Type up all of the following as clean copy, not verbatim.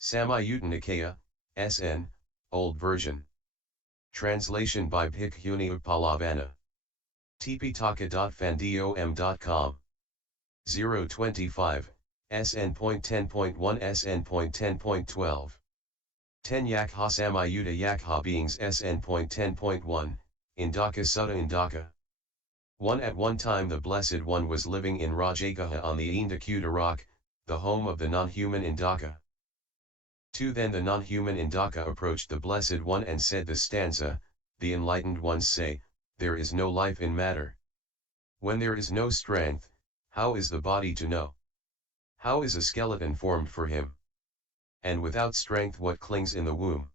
Samyutta SN, Old Version. Translation by Bhikkhuni of Palavana. Tipitaka.fandom.com. 025, SN.10.1 SN.10.12. 10 Yakha Samyutta Yakha beings SN.10.1, Indaka Sutta Indaka. 1 At one time the Blessed One was living in Rajagaha on the Indakuta rock, the home of the non-human Indaka. 2 Then the non-human Indaka approached the Blessed One and said the stanza, the enlightened ones say, there is no life in matter. When there is no strength, how is the body to know? How is a skeleton formed for him? And without strength what clings in the womb?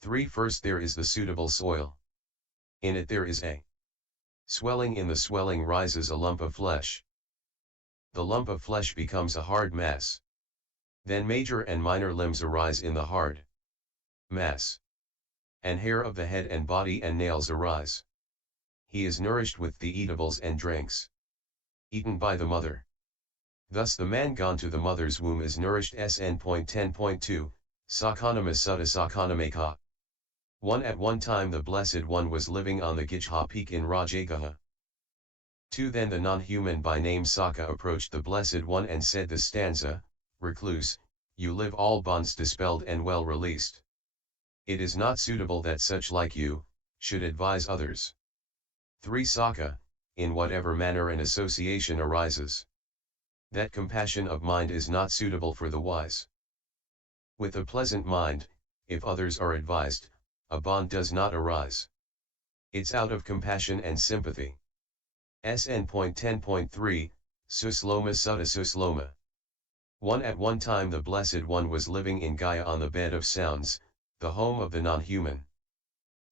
3 First there is the suitable soil. In it there is a swelling, in the swelling rises a lump of flesh. The lump of flesh becomes a hard mass. Then major and minor limbs arise in the hard mass. And hair of the head and body and nails arise. He is nourished with the eatables and drinks eaten by the mother. Thus the man gone to the mother's womb is nourished. SN.10.2, Sakhanama Sutta Sakhanameka. 1 At one time the Blessed One was living on the Gijha peak in Rajagaha. 2 Then the non-human by name Sakha approached the Blessed One and said the stanza, Recluse, you live all bonds dispelled and well released. It is not suitable that such like you should advise others. 3 Sakha, in whatever manner an association arises, that compassion of mind is not suitable for the wise. With a pleasant mind, if others are advised, a bond does not arise. It's out of compassion and sympathy. SN.10.3, Susloma Sutta Susloma. 1 At one time the Blessed One was living in Gaya on the bed of sounds, the home of the non-human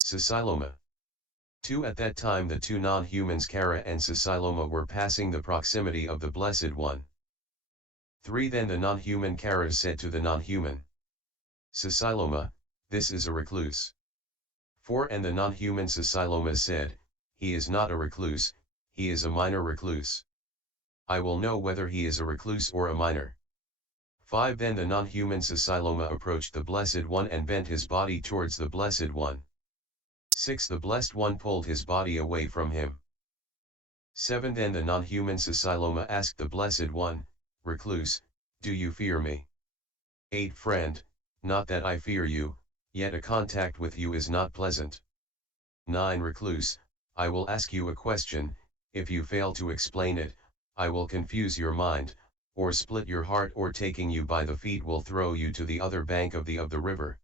Susiloma. 2 At that time the two non-humans Kara and Susiloma were passing the proximity of the Blessed One. 3 Then the non-human Kara said to the non-human Susiloma, this is a recluse. 4 And the non-human Susiloma said, he is not a recluse, he is a minor recluse. I will know whether he is a recluse or a minor. 5 Then the non-human Susiloma approached the Blessed One and bent his body towards the Blessed One. 6 The Blessed One pulled his body away from him. 7 Then the non-human Susiloma asked the Blessed One, Recluse, do you fear me? 8 Friend, not that I fear you, yet a contact with you is not pleasant. 9 Recluse, I will ask you a question, if you fail to explain it, I will confuse your mind, or split your heart, or taking you by the feet will throw you to the other bank of the river.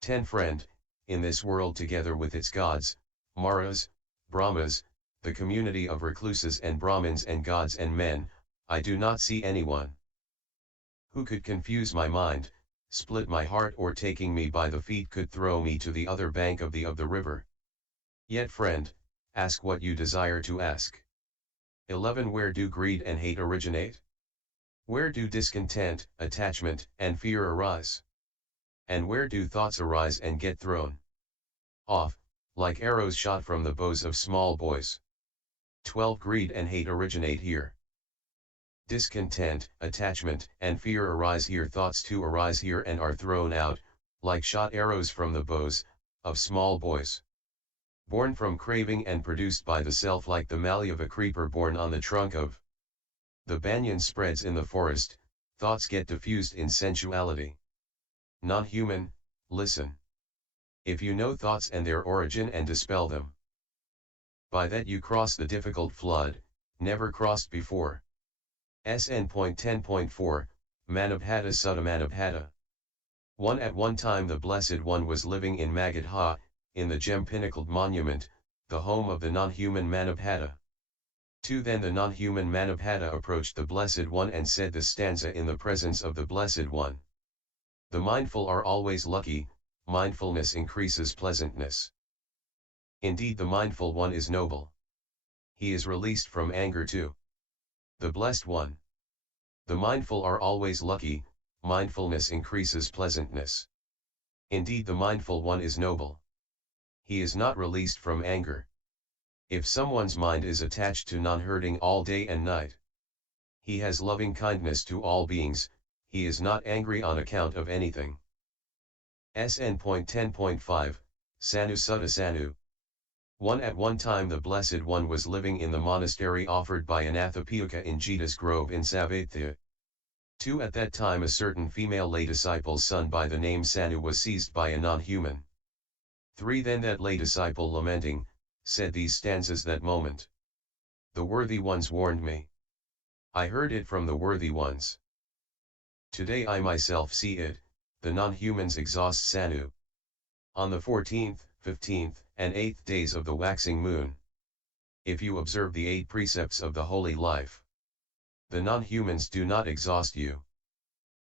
10 Friend, in this world together with its gods, Maras, Brahmas, the community of recluses and Brahmins and gods and men, I do not see anyone who could confuse my mind, split my heart, or taking me by the feet could throw me to the other bank of the river. Yet friend, ask what you desire to ask. 11 Where do greed and hate originate? Where do discontent, attachment, and fear arise? And where do thoughts arise and get thrown off, like arrows shot from the bows of small boys? 12 Greed and hate originate here. Discontent, attachment, and fear arise here. Thoughts too arise here and are thrown out, like shot arrows from the bows of small boys. Born from craving and produced by the self, like the mallee of a creeper born on the trunk of the banyan spreads in the forest, thoughts get diffused in sensuality. Non-human, listen. If you know thoughts and their origin and dispel them, by that you cross the difficult flood, never crossed before. SN.10.4, Manabhata Sutta Manabhata. 1 At one time the Blessed One was living in Magadha, in the gem-pinnacled monument, the home of the non-human Manabhata. 2 Then the non-human Manabhata approached the Blessed One and said the stanza in the presence of the Blessed One. The mindful are always lucky, mindfulness increases pleasantness. Indeed the mindful one is noble. He is released from anger too. The Blessed One. The mindful are always lucky, mindfulness increases pleasantness. Indeed the mindful one is noble. He is not released from anger. If someone's mind is attached to non-hurting all day and night, he has loving kindness to all beings, he is not angry on account of anything. SN.10.5, Sanu Sutta Sanu. 1 At one time the Blessed One was living in the monastery offered by Anathapeuka in Jeta's Grove in Savatya. 2 At that time a certain female lay disciple's son by the name Sanu was seized by a non-human. 3 Then that lay disciple lamenting, said these stanzas that moment. The worthy ones warned me. I heard it from the worthy ones. Today I myself see it, the non-humans exhaust Sanu. On the 14th, 15th, and 8th days of the waxing moon. If you observe the 8 precepts of the holy life, the non-humans do not exhaust you.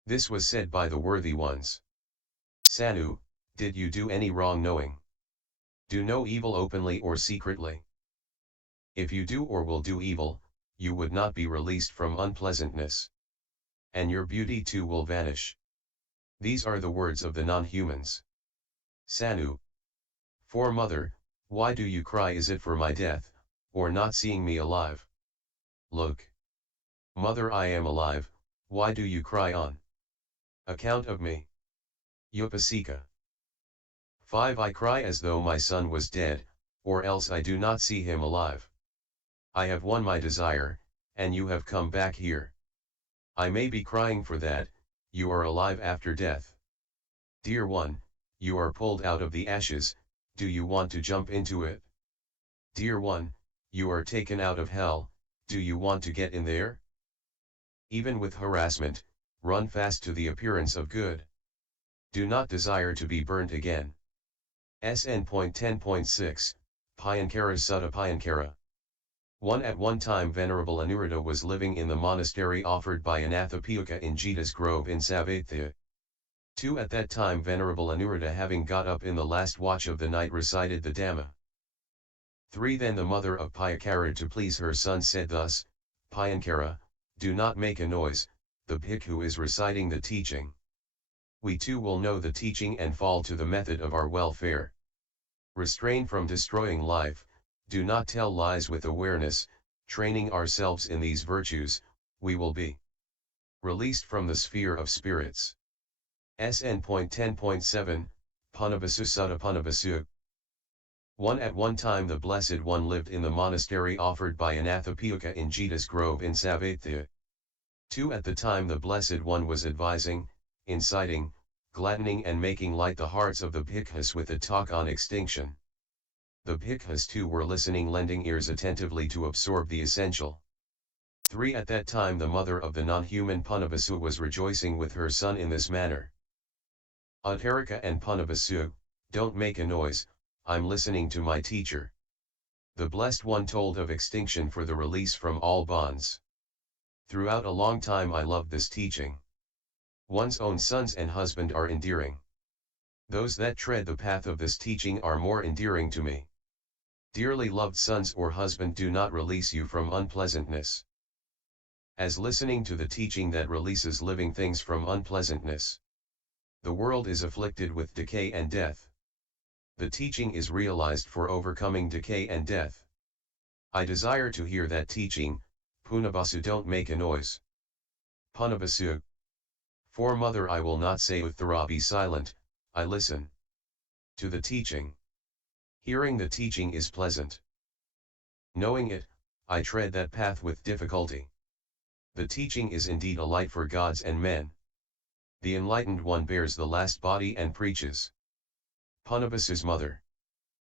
This was said by the worthy ones. Sanu, did you do any wrong knowing? Do no evil openly or secretly. If you do or will do evil, you would not be released from unpleasantness. And your beauty too will vanish. These are the words of the non-humans. Sanu. For mother, why do you cry? Is it for my death, or not seeing me alive? Look. Mother, I am alive, why do you cry on account of me? Upasika. 5 I cry as though my son was dead, or else I do not see him alive. I have won my desire, and you have come back here. I may be crying for that, you are alive after death. Dear one, you are pulled out of the ashes, do you want to jump into it? Dear one, you are taken out of hell, do you want to get in there? Even with harassment, run fast to the appearance of good. Do not desire to be burnt again. SN.10.6, Payankara Sutta Payankara. 1 At one time Venerable Anuruddha was living in the monastery offered by Anathapeuka in Jeta's Grove in Savatya. 2 At that time Venerable Anuruddha having got up in the last watch of the night recited the Dhamma. 3 Then the mother of Payankara to please her son said thus, Payankara, do not make a noise, the bhikkhu is reciting the teaching. We too will know the teaching and fall to the method of our welfare. Restrain from destroying life, do not tell lies with awareness, training ourselves in these virtues, we will be released from the sphere of spirits. SN.10.7, Punabasu Sutta Punabasu. 1 At one time the Blessed One lived in the monastery offered by Anathapeuka in Jeta's Grove in Savatya. 2 At the time the Blessed One was advising, inciting, gladdening and making light the hearts of the bhikkhus with a talk on extinction. The bhikkhus too were listening, lending ears attentively to absorb the essential. 3 At that time the mother of the non-human Punabasu was rejoicing with her son in this manner. Uttarika and Punabbasu, don't make a noise, I'm listening to my teacher. The Blessed One told of extinction for the release from all bonds. Throughout a long time I loved this teaching. One's own sons and husband are endearing. Those that tread the path of this teaching are more endearing to me. Dearly loved sons or husband do not release you from unpleasantness. As listening to the teaching that releases living things from unpleasantness. The world is afflicted with decay and death. The teaching is realized for overcoming decay and death. I desire to hear that teaching, Punabasu, don't make a noise. Punabasu. For mother I will not say Uttara, be silent, I listen to the teaching. Hearing the teaching is pleasant. Knowing it, I tread that path with difficulty. The teaching is indeed a light for gods and men. The enlightened one bears the last body and preaches. Punabasu's mother.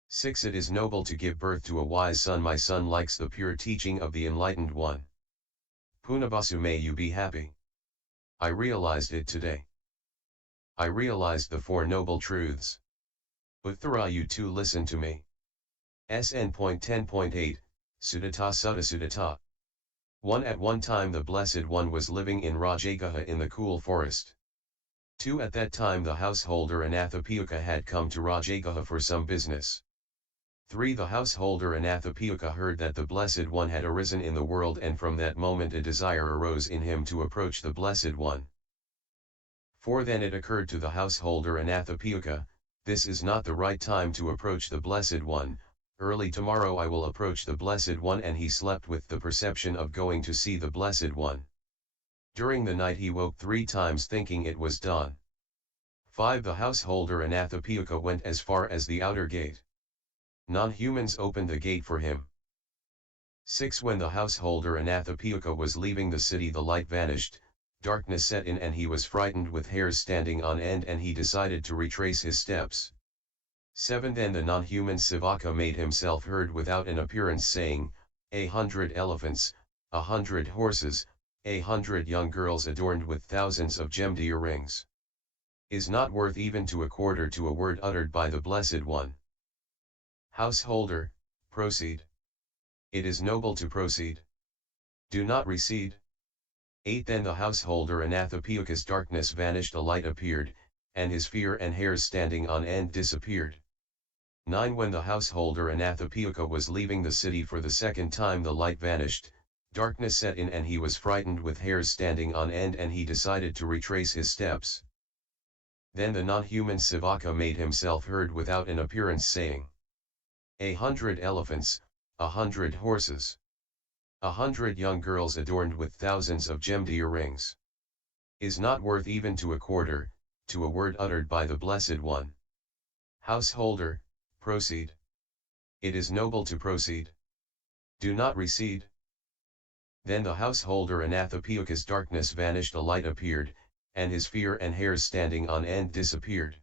6 It is noble to give birth to a wise son. My son likes the pure teaching of the enlightened one. Punabasu, may you be happy. I realized it today. I realized the 4 noble truths. Uttara, you too listen to me. SN.10.8, Sudata Sutta Sudata. 1 At one time the Blessed One was living in Rajagaha in the cool forest. 2 At that time the householder Anathapeuka had come to Rajagaha for some business. 3 The householder Anathapeuka heard that the Blessed One had arisen in the world, and from that moment a desire arose in him to approach the Blessed One. 4 Then it occurred to the householder Anathapeuka, this is not the right time to approach the Blessed One, early tomorrow I will approach the Blessed One, and he slept with the perception of going to see the Blessed One. During the night he woke 3 times thinking it was dawn. 5. The householder Anathapeuka went as far as the outer gate. Non-humans opened the gate for him. 6. When the householder Anathapeuka was leaving the city the light vanished, darkness set in and he was frightened with hairs standing on end and he decided to retrace his steps. 7. Then the non-human Sivaka made himself heard without an appearance saying, 100 elephants, 100 horses, 100 young girls adorned with thousands of gemmed earrings. Is not worth even to a quarter to a word uttered by the Blessed One. Householder, proceed. It is noble to proceed. Do not recede. 8. Then the householder Anathapeuka's darkness vanished, a light appeared, and his fear and hairs standing on end disappeared. 9. When the householder Anathapeuka was leaving the city for the second time the light vanished, darkness set in and he was frightened with hairs standing on end and he decided to retrace his steps. Then the non-human Sivaka made himself heard without an appearance saying, 100 elephants, 100 horses, 100 young girls adorned with thousands of gemmed earrings. Is not worth even to a quarter, to a word uttered by the Blessed One. Householder, proceed. It is noble to proceed. Do not recede. Then the householder Anathapeuka's darkness vanished, a light appeared, and his fear and hairs standing on end disappeared.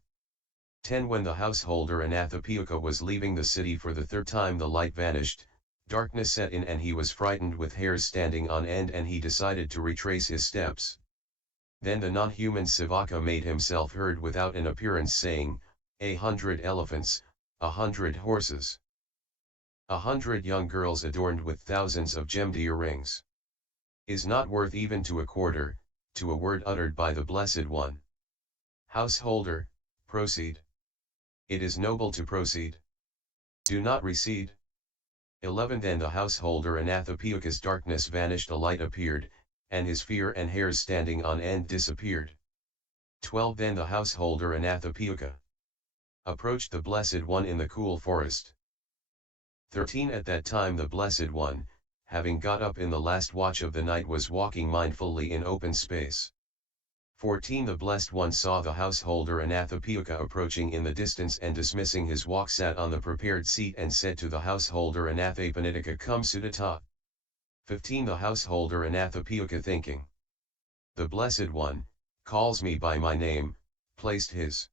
10. When the householder Anathapeuka was leaving the city for the third time the light vanished, darkness set in and he was frightened with hairs standing on end and he decided to retrace his steps. Then the non-human Sivaka made himself heard without an appearance saying, 100 elephants, 100 horses, 100 young girls adorned with thousands of gemmed earrings. Is not worth even to a quarter, to a word uttered by the Blessed One. Householder, proceed. It is noble to proceed. Do not recede. 11. Then the householder Anathapeuka's darkness vanished, a light appeared, and his fear and hairs standing on end disappeared. 12. Then the householder Anathapeuka approached the Blessed One in the cool forest. 13. At that time the Blessed One, having got up in the last watch of the night, was walking mindfully in open space. 14. The Blessed One saw the householder Anathapeuka approaching in the distance and dismissing his walk sat on the prepared seat and said to the householder Anathapanitika, come Sudata. 15. The householder Anathapeuka thinking, the Blessed One calls me by my name, placed his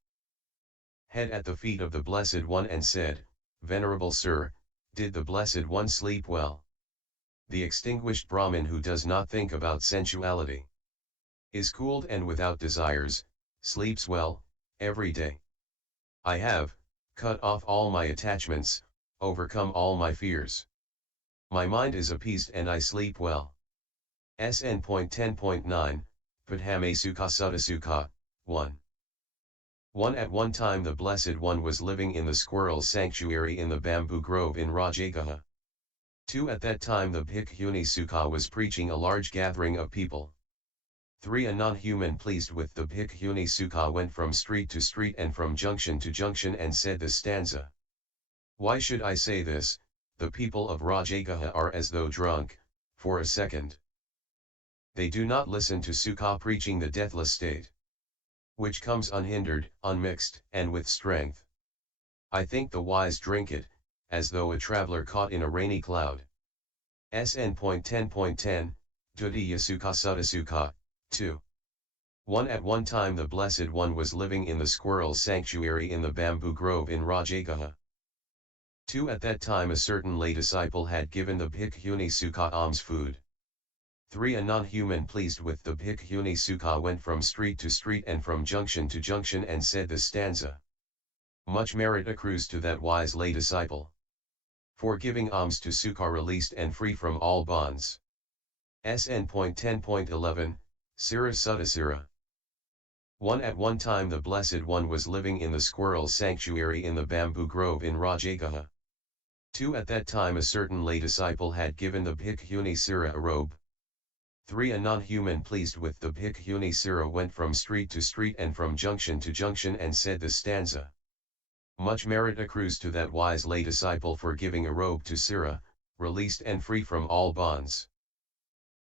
head at the feet of the Blessed One and said, Venerable Sir, did the Blessed One sleep well? The extinguished Brahmin who does not think about sensuality, is cooled and without desires, sleeps well, every day. I have cut off all my attachments, overcome all my fears. My mind is appeased and I sleep well. SN.10.9, Padhamesukha Sukha, 1. 1. At one time the Blessed One was living in the squirrel's sanctuary in the bamboo grove in Rajagaha. 2. At that time the Bhikkhuni Sukha was preaching a large gathering of people. 3. A non-human pleased with the Bhikkhuni Sukha went from street to street and from junction to junction and said this stanza. Why should I say this? The people of Rajagaha are as though drunk, for a second. They do not listen to Sukha preaching the deathless state, which comes unhindered, unmixed, and with strength. I think the wise drink it, as though a traveler caught in a rainy cloud. SN.10.10, Dutiya Sukha Sutta Sukha, 2. 1. At one time the Blessed One was living in the squirrel's sanctuary in the bamboo grove in Rajagaha. 2. At that time a certain lay disciple had given the Bhikkhuni Sukha alms food. 3. A non-human pleased with the Bhikkhuni Sukha went from street to street and from junction to junction and said this stanza. Much merit accrues to that wise lay disciple, for giving alms to Sukha released and free from all bonds. SN.10.11, Sira Sutta Sira. 1. At one time the Blessed One was living in the squirrel's sanctuary in the bamboo grove in Rajagaha. 2. At that time a certain lay disciple had given the Bhikkhuni Sira a robe. 3. A non-human pleased with the Bhikkhuni Sira went from street to street and from junction to junction and said this stanza. Much merit accrues to that wise lay disciple for giving a robe to Sira, released and free from all bonds.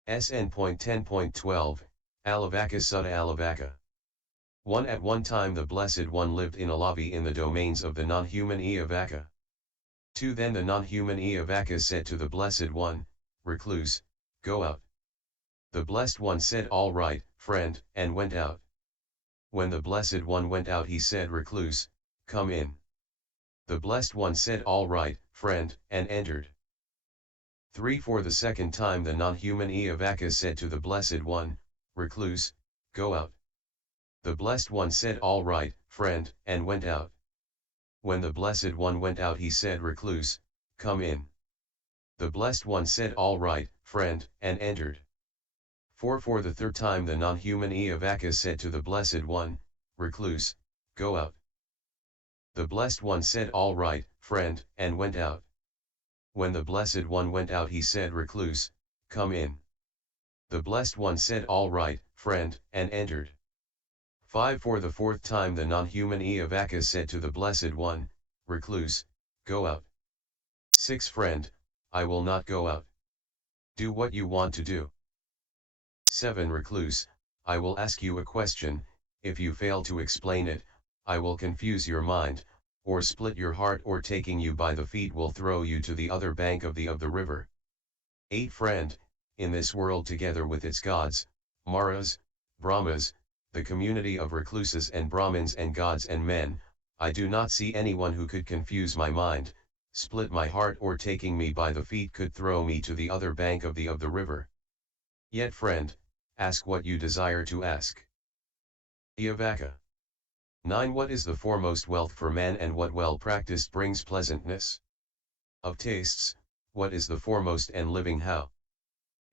SN.10.12, Alavaka Sutta Alavaka. 1. At one time the Blessed One lived in Alavi in the domains of the non-human Iyavaka. 2. Then the non-human Iyavaka said to the Blessed One, Recluse, go out. The Blessed One said, all right, friend, and went out. When the Blessed One went out he said, Recluse, come in. The Blessed One said, all right, friend, and entered. 3. For the second time the non-human Iyavaka said to the Blessed One, Recluse, go out. The Blessed One said, all right, friend, and went out. When the Blessed One went out he said, Recluse, come in. The Blessed One said, all right, friend, and entered. 4. For the third time the non-human Iyavaka said to the Blessed One, Recluse, go out. The Blessed One said, all right, friend, and went out. When the Blessed One went out he said, Recluse, come in. The Blessed One said, all right, friend, and entered. 5. For the fourth time the non-human Iyavaka said to the Blessed One, Recluse, go out. 6. Friend, I will not go out. Do what you want to do. 7. Recluse, I will ask you a question, if you fail to explain it, I will confuse your mind, or split your heart, or taking you by the feet will throw you to the other bank of the river. 8. Friend, in this world together with its gods, Maras, Brahmas, the community of recluses and Brahmins and gods and men, I do not see anyone who could confuse my mind, split my heart, or taking me by the feet could throw me to the other bank of the river. Yet friend, ask what you desire to ask. Iyavaka. 9. What is the foremost wealth for man, and what well practiced brings pleasantness? Of tastes, what is the foremost and living? How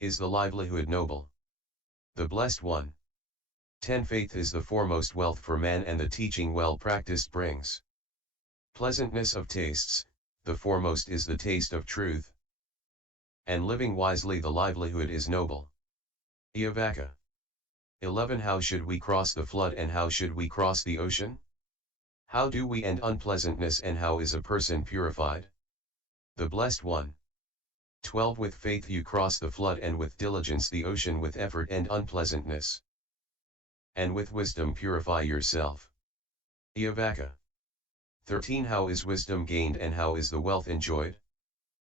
is the livelihood noble? The Blessed One. 10. Faith is the foremost wealth for man, and the teaching well practiced brings pleasantness. Of tastes, the foremost is the taste of truth, and living wisely the livelihood is noble. Iyavaka. 11. How should we cross the flood, and how should we cross the ocean? How do we end unpleasantness, and how is a person purified? The Blessed One. 12. With faith you cross the flood, and with diligence the ocean, with effort end unpleasantness, and with wisdom purify yourself. Iyavaka. 13. How is wisdom gained, and how is the wealth enjoyed?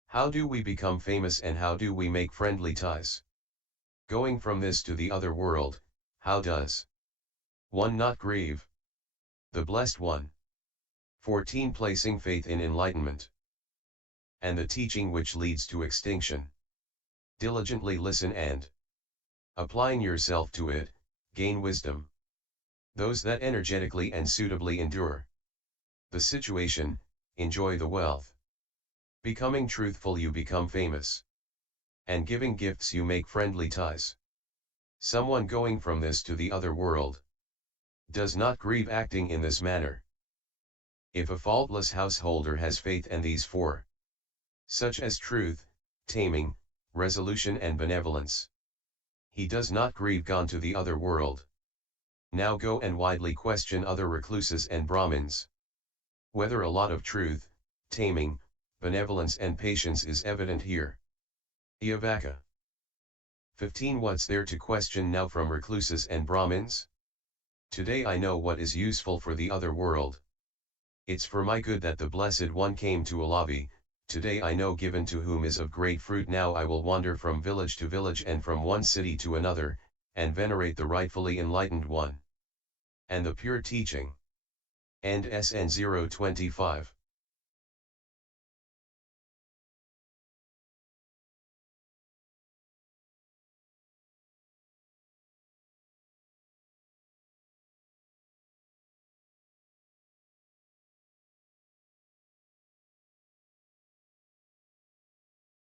How do we become famous, and how do we make friendly ties? Going from this to the other world, how does one not grieve? The Blessed One. 14. Placing faith in enlightenment and the teaching which leads to extinction. Diligently listen and, applying yourself to it, gain wisdom. Those that energetically and suitably endure the situation, enjoy the wealth. Becoming truthful you become famous, and giving gifts you make friendly ties. Someone going from this to the other world does not grieve acting in this manner. If a faultless householder has faith and these four, such as truth, taming, resolution and benevolence, he does not grieve gone to the other world. Now go and widely question other recluses and Brahmins, whether a lot of truth, taming, benevolence and patience is evident here. Iyavaka. 15. What's there to question now from recluses and Brahmins? Today I know what is useful for the other world. It's for my good that the Blessed One came to Alavi. Today I know given to whom is of great fruit. Now I will wander from village to village and from one city to another, and venerate the rightfully enlightened one, and the pure teaching. End SN.10.25.